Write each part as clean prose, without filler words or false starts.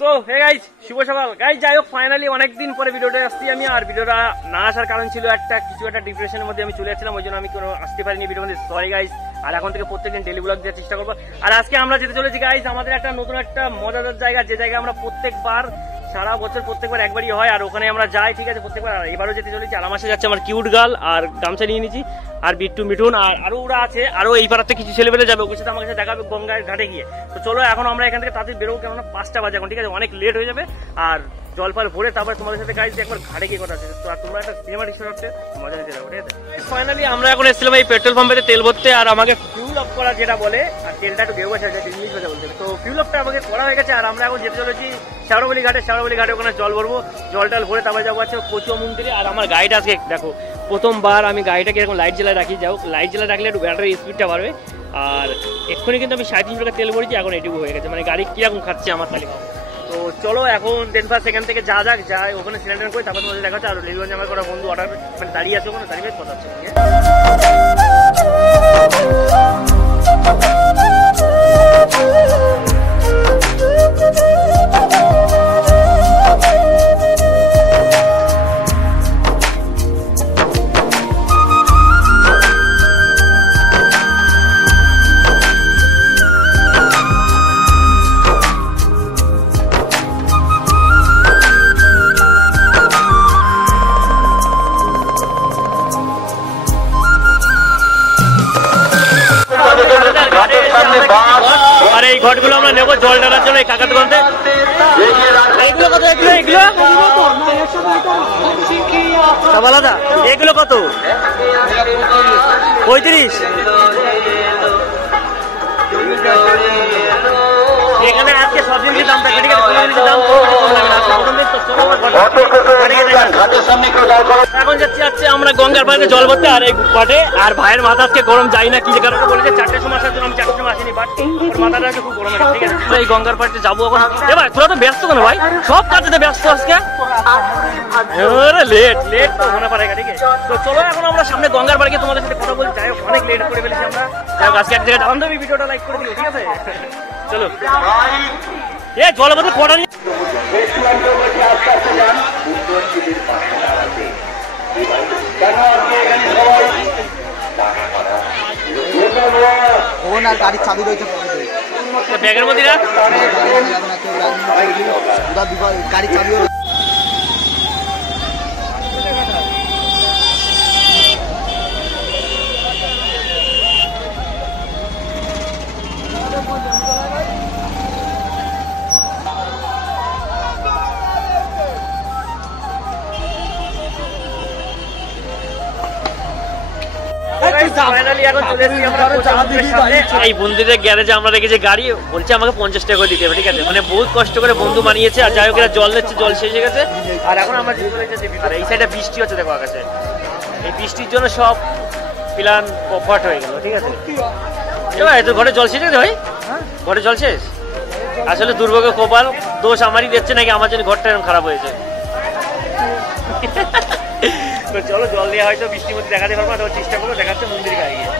So hey guys, শুভ সকাল guys. যাই হোক, ফাইনালি অনেকদিন পরে ভিডিওটা আসছি আমি। আর ভিডিওটা না আসার কারণ ছিল কিছু একটা ডিপ্রেশনের মধ্যে আমি চলে যাচ্ছিলাম, ওই জন্য আমি কোনো আসতে পারিনি ভিডিওর মধ্যে। Sorry guys. আর এখন থেকে প্রত্যেকদিন ডেলি ব্লগ দেওয়ার চেষ্টা করবো। আর আজকে আমরা যেতে চলেছি গাইস আমাদের একটা নতুন একটা মজাদার জায়গা, যে জায়গায় আমরা প্রত্যেকবার সারা বছর প্রত্যেকবার একবারই হয়, আর ওখানে আমরা যাই, ঠিক আছে, প্রত্যেকবার। আর এবারও যেতে চলেছি। আর আমার সাথে যাচ্ছে আমার কিউট গার্ল, আর গামছা নিয়ে নিয়েছি, আর বিট্টু মিঠুন, আর আরো ওরা আছে, আরো এই পাড়াতে কিছু ছেলেবেলে যাবে, ওর সাথে আমার কাছে দেখাবে গঙ্গার ঘাটে গিয়ে। তো চলো এখন আমরা এখান থেকে তাড়াতাড়ি বেরোবো, কেননা 5টা বাজে এখন, ঠিক আছে, অনেক লেট হয়ে যাবে। আর জল ফল ভরে তারপরে তোমাদের সাথে গাইজ একবার ঘাটে গিয়ে কথা আছে। তো আর তোমরা একটা সিনেমাটিক শট হচ্ছে মজা নিতে যাবো, ঠিক আছে। ফাইনালি আমরা এখন এসেছিলাম এই পেট্রোল পাম্পে তেল ভরতে, আর আমাকে ফিউল আপ করা যেটা বলে, আর তেলটা একটু বেউ আছে, ইংলিশ ভাষা বলতে। তো ফিউল আপটা আমাকে করা হয়ে গেছে, আর আমরা এখন যেতে চলেছি শেওড়াফুলি ঘাটে ওখানে জল ভরবো, জল টল ভরে তারপরে যাবো আছে কচুয়া মন্দিরে। আর আমার গাড়িটা আজকে দেখো, প্রথমবার আমি গাড়িটাকে এরকম লাইট জ্বালায় রাখি। যাই হোক, লাইট জ্বালায় রাখলে একটু ব্যাটারি স্পিডটা বাড়বে। আর এক্ষুনি কিন্তু আমি 3.5 টাকা তেল ভরেছি, এখন এটুকু হয়ে গেছে, মানে গাড়ি কিরকম খাচ্ছে আমার তালিকা। তো চলো এখন 10 সেকেন্ড থেকে যাই ওখানে সিলিন্ডার করে, তারপর তোমাদের দেখা হচ্ছে। আর লেগুগঞ্জে আমার কোনো বন্ধু অর্ডার মানে দাঁড়িয়ে আছে ওখানে, দাঁড়িয়ে কথা হচ্ছে। আর এই ঘটগুলো আমরা নেবো জল ঢালার জন্য, এই কাকার দোকানতে। এগুলো কত? আলাদা এগুলো কত? 35। এখানে আজকে সব জিনিসের দাম থাকে, ঠিক আছে, দাম এখন যাচ্ছি আমরা গঙ্গার পাড়ে জল ভরতে, আর এই ঘাটে। আর ভাইয়ের মাথা আজকে গরম, যাই না কি কারণে বলেছে 4টার সময় আসার জন্য, আমি 4টার সময় আসিনি, বাট ওর মাথাটা আজকে খুব গরম আছে, ঠিক আছে। এই গঙ্গার পাড়ে যাবো এখন। এবার তোরা তো ব্যস্ত কেন ভাই? সব কাজেতে ব্যস্ত আজকে, লেট তো মনে পারে, ঠিক আছে। তো চলো এখন আমরা সামনে গঙ্গার পাড়ে তোমাদের সাথে কথা বলছি। যাই হোক, অনেক লেট করে ফেলেছি আমরা। যাই হোক, আজকে এক জায়গায় জানান দেবে, ভিডিওটা লাইক করে দিও, ঠিক আছে। চলো জল বোতল কটা নিয়ে গাড়ির চাবি রয়েছে ব্যাগের মধ্যে, গাড়ির চাবি। এই বন্ধুদের গ্যারেজে আমরা রেখেছি গাড়ি, বলছে আমাকে 50 টাকা দিতে হবে, ঠিক আছে। মানে বহুত কষ্ট করে বন্ধু বানিয়েছে। আর যাই হোক, এরা জল নিচ্ছে, জল শেষ হয়ে গেছে। আর এখন আমরা এই সাইডে বৃষ্টি হচ্ছে, দেখো আকাশে। এই বৃষ্টির জন্য সব প্ল্যান পট হয়ে গেল, ঠিক আছে। তো ঘরে জল শেষ হয়েছে ভাই, ঘরে জল শেষ। আসলে দুর্ভাগ্য, কপাল দোষ আমারই দিচ্ছে নাকি, আমার জন্য ঘরটা এরকম খারাপ হয়েছে। তো চলো জল দিয়ে হয়তো বৃষ্টির মধ্যে দেখাতে পারবো, আর চেষ্টা করবো দেখাচ্ছে মন্দির গায়ে গিয়ে।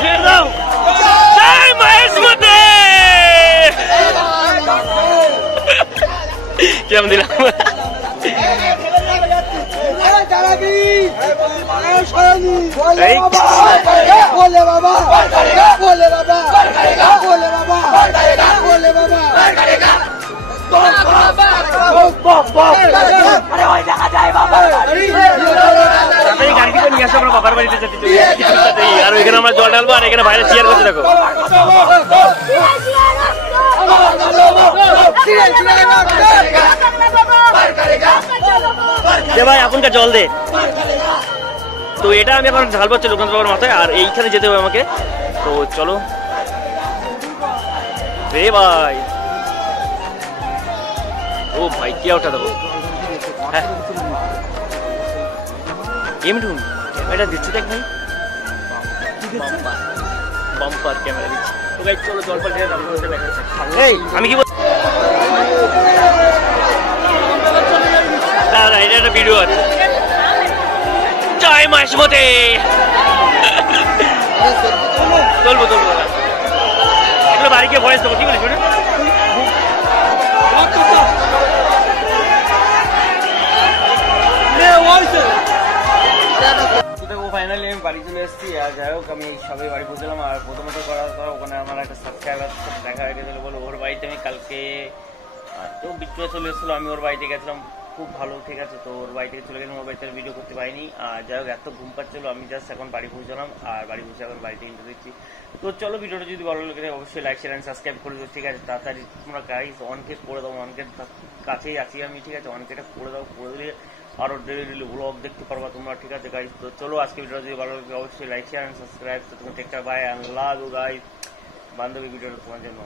ছেড়ে দাও, কেমন দিলাম? বাবার বাড়িতে আর এখানে আমরা জল ঢালবো, আর এখানে বাইরে চেয়ার করতে দেখো। ভাই এখনকার জল দে। তো এটা আমি এখন ঢালবো হচ্ছে লোকনাথ বাবার মাথায়, আর এইখানে যেতে হবে আমাকে। তো চলো রে ভাই। ও ভাই কি ওটা দেবো। হ্যাঁ এমনি ক্যামেরা দিচ্ছে, দেখ ভাই বাম্পার ক্যামেরা দিচ্ছে। তো গাইস চলো জল পাল্টে এই আমি কি দাদা এটা একটা ভিডিও আছে। জয় মাসমতে। চলবো এগুলো বাড়ি গিয়ে ভয়েস দেবো, কি বলিস? ফাইনালি আমি বাড়ি চলে এসেছি। আর যাই হোক আমি সবে বাড়ি পৌঁছলাম। আর প্রথমত করার পর ওখানে আমার একটা সাবস্ক্রাইবার দেখা হয়ে গেছিলো, বলো ওর বাড়িতে আমি কালকে তো বিক্রি চলে এসেছিলো, আমি ওর বাড়িতে গেছিলাম, খুব ভালো, ঠিক আছে। তো ওর বাড়ি থেকে চলে গেলাম, ওর বাড়িতে ভিডিও করতে পারিনি। আর যাই হোক এত ঘুম পাচ্ছিল, আমি জাস্ট এখন বাড়ি পৌঁছলাম। আর বাড়ি পৌঁছে এখন বাড়িতে ইন্টারভিউ দিচ্ছি। তো চলো ভিডিওটা যদি ভালো লাগে অবশ্যই লাইক শেয়ার এন্ড সাবস্ক্রাইব করে দেবো, ঠিক আছে। তাড়াতাড়ি তোমরা গাইস অনকে করে দাও, অনকের কাছেই আছি আমি, ঠিক আছে। অনকেটা করে দাও, করে দিলে আরো ডেলি ব্লগ দেখতে পারবা তোমরা, ঠিক আছে গাইস। তো চলো আজকে ভিডিওটা যদি ভালো লাগে অবশ্যই লাইক শেয়ার এন্ড সাবস্ক্রাইব। তো তোমরা take care, bye, I love you guys. বান্ধবী ভিডিওটা তোমার জন্য।